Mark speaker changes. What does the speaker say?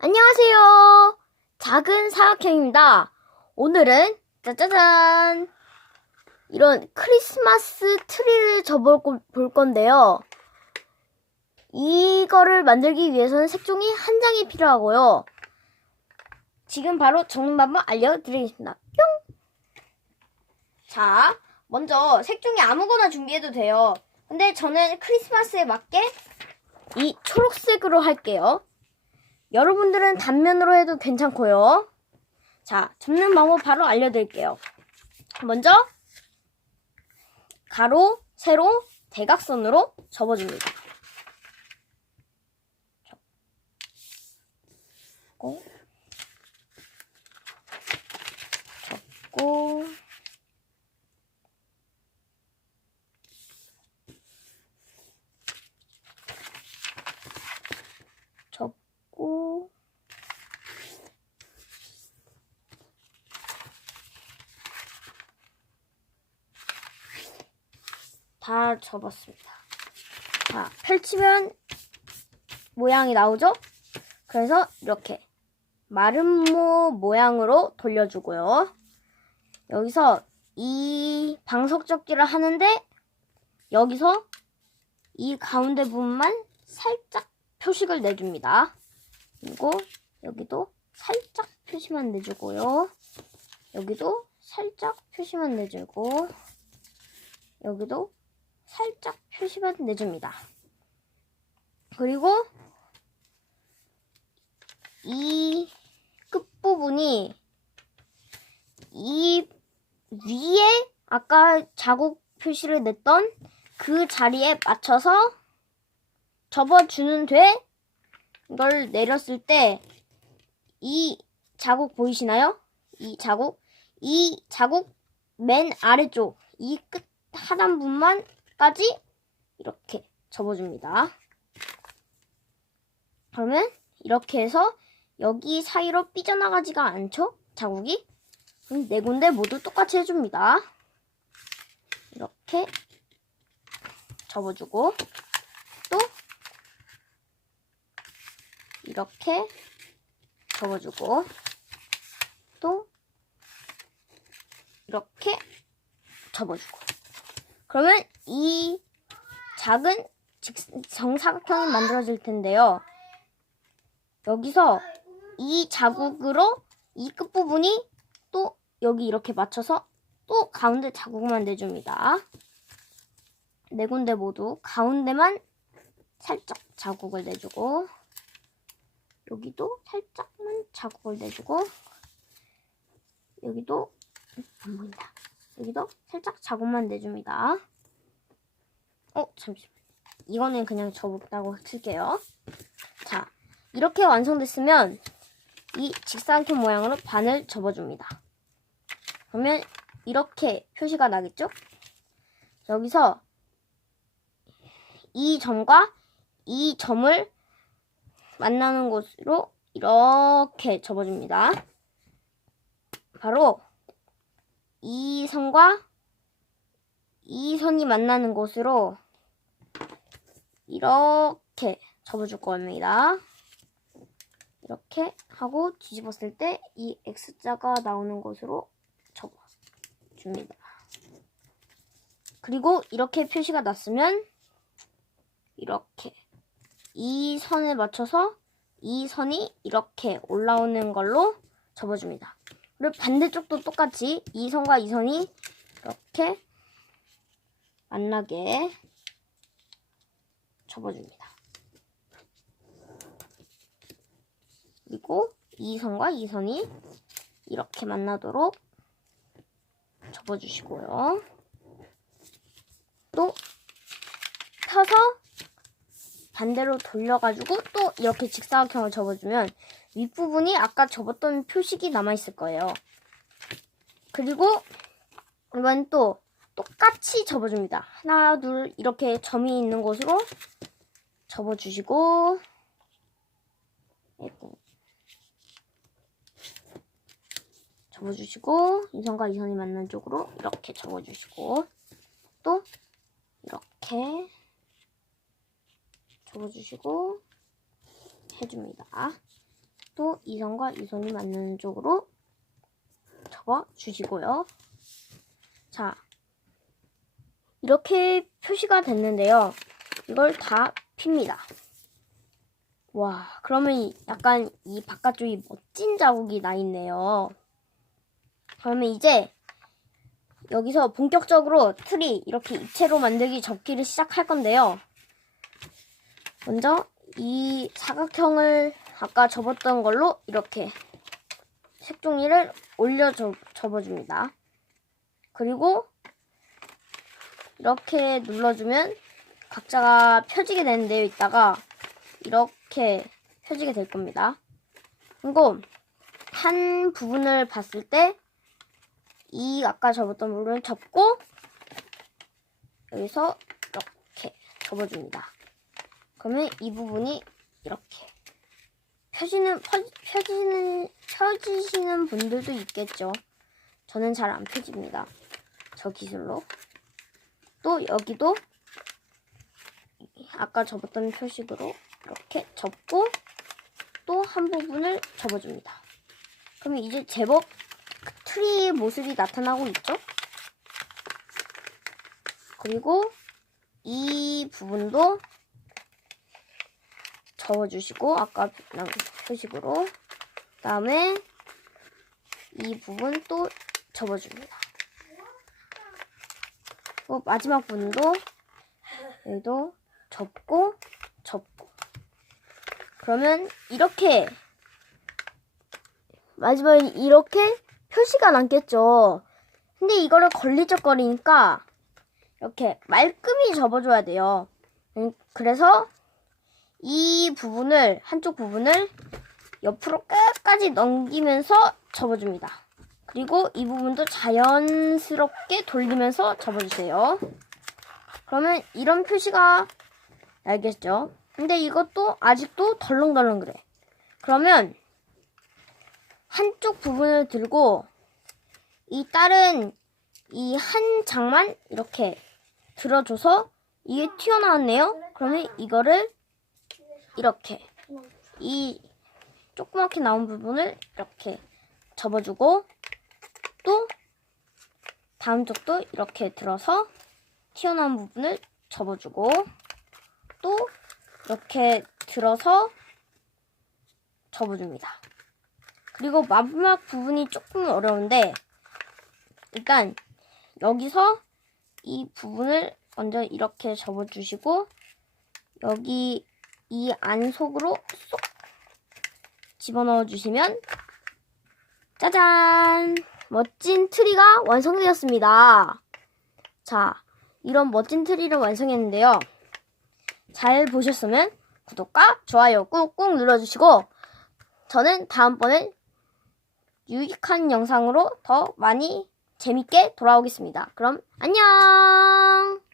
Speaker 1: 안녕하세요. 작은 사각형입니다. 오늘은 짜자잔 이런 크리스마스 트리를 접을 거- 볼 건데요. 이거를 만들기 위해서는 색종이 한 장이 필요하고요. 지금 바로 적는 방법 알려드리겠습니다. 뿅! 자, 먼저 색종이 아무거나 준비해도 돼요. 근데 저는 크리스마스에 맞게 이 초록색으로 할게요. 여러분들은 단면으로 해도 괜찮고요. 자, 접는 방법 바로 알려드릴게요. 먼저 가로, 세로, 대각선으로 접어줍니다. 접고 접고 접고 다 접었습니다. 자, 펼치면 모양이 나오죠? 그래서 이렇게 마름모 모양으로 돌려주고요. 여기서 이 방석접기를 하는데 여기서 이 가운데 부분만 살짝 표식을 내줍니다. 그리고 여기도 살짝 표시만 내주고요. 여기도 살짝 표시만 내주고 여기도 살짝 표시만 내줍니다. 그리고 이 끝부분이 이 위에 아까 자국 표시를 냈던 그 자리에 맞춰서 접어주는 돼 이걸 내렸을 때 이 자국 보이시나요? 이 자국 이 자국 맨 아래쪽 이 끝 하단부만 까지 이렇게 접어줍니다. 그러면 이렇게 해서 여기 사이로 삐져나가지가 않죠? 자국이 네 군데 모두 똑같이 해줍니다. 이렇게 접어주고 또 이렇게 접어주고 또 이렇게 접어주고 그러면 이 작은 직- 정사각형이 만들어질 텐데요. 여기서 이 자국으로 이 끝부분이 또 여기 이렇게 맞춰서 또 가운데 자국만 내줍니다. 네 군데 모두 가운데만 살짝 자국을 내주고 여기도 살짝만 자국을 내주고 여기도 안 보인다. 여기도 살짝 자국만 내줍니다. 어 잠시만. 이거는 그냥 접었다고 칠게요. 자, 이렇게 완성됐으면 이 직사각형 모양으로 반을 접어줍니다. 그러면 이렇게 표시가 나겠죠? 여기서 이 점과 이 점을 만나는 곳으로 이렇게 접어줍니다. 바로 이 선과 이 선이 만나는 곳으로 이렇게 접어줄 겁니다. 이렇게 하고 뒤집었을 때 이 X자가 나오는 곳으로 접어줍니다. 그리고 이렇게 표시가 났으면 이렇게 이 선에 맞춰서 이 선이 이렇게 올라오는 걸로 접어줍니다. 그리고 반대쪽도 똑같이 이 선과 이 선이 이렇게 만나게 접어줍니다. 그리고 이 선과 이 선이 이렇게 만나도록 접어주시고요. 또 펴서 반대로 돌려가지고 또 이렇게 직사각형을 접어주면 윗부분이 아까 접었던 표식이 남아있을 거예요. 그리고 이번 또 똑같이 접어줍니다. 하나, 둘 이렇게 점이 있는 곳으로 접어주시고. 접어주시고 이 선과 이 선이 만난 쪽으로 이렇게 접어주시고 또 이렇게 접어주시고 해줍니다. 또이 선과 이 선이 맞는 쪽으로 접어 주시고요. 자, 이렇게 표시가 됐는데요. 이걸 다 핍니다. 와, 그러면 이- 약간 이 바깥쪽이 멋진 자국이 나 있네요. 그러면 이제 여기서 본격적으로 트리 이렇게 입체로 만들기 접기를 시작할 건데요. 먼저 이 사각형을 아까 접었던 걸로 이렇게 색종이를 올려 접, 접어줍니다. 그리고 이렇게 눌러주면 각자가 펴지게 되는데요. 이따가 이렇게 펴지게 될 겁니다. 그리고 한 부분을 봤을 때 이 아까 접었던 부분을 접고 여기서 이렇게 접어줍니다. 그러면 이 부분이 이렇게 펴지는 펴, 펴지는 펴지시는 분들도 있겠죠. 저는 잘 안 펴집니다. 저 기술로. 또 여기도 아까 접었던 표식으로 이렇게 접고 또 한 부분을 접어줍니다. 그러면 이제 제법 그 트리의 모습이 나타나고 있죠? 그리고 이 부분도 접어주시고 아까 난 표식으로 그 다음에 이 부분 또 접어줍니다. 또 마지막 부분도 여기도 접고 접고 그러면 이렇게 마지막에 이렇게 표시가 남겠죠. 근데 이거를 걸리적거리니까 이렇게 말끔히 접어줘야 돼요. 음, 그래서 이 부분을 한쪽 부분을 옆으로 끝까지 넘기면서 접어줍니다. 그리고 이 부분도 자연스럽게 돌리면서 접어주세요. 그러면 이런 표시가 알겠죠? 근데 이것도 아직도 덜렁덜렁 그래. 그러면 한쪽 부분을 들고 이 다른 이 한 장만 이렇게 들어줘서 이게 튀어나왔네요. 그러면 이거를 이렇게 이 조그맣게 나온 부분을 이렇게 접어주고 또 다음 쪽도 이렇게 들어서 튀어나온 부분을 접어주고 또 이렇게 들어서 접어줍니다. 그리고 마지막 부분이 조금 어려운데 일단 여기서 이 부분을 먼저 이렇게 접어주시고 여기 이 안 속으로 쏙 집어넣어 주시면 짜잔! 멋진 트리가 완성되었습니다. 자, 이런 멋진 트리를 완성했는데요. 잘 보셨으면 구독과 좋아요 꾹꾹 눌러주시고 저는 다음번엔 유익한 영상으로 더 많이 재밌게 돌아오겠습니다. 그럼 안녕!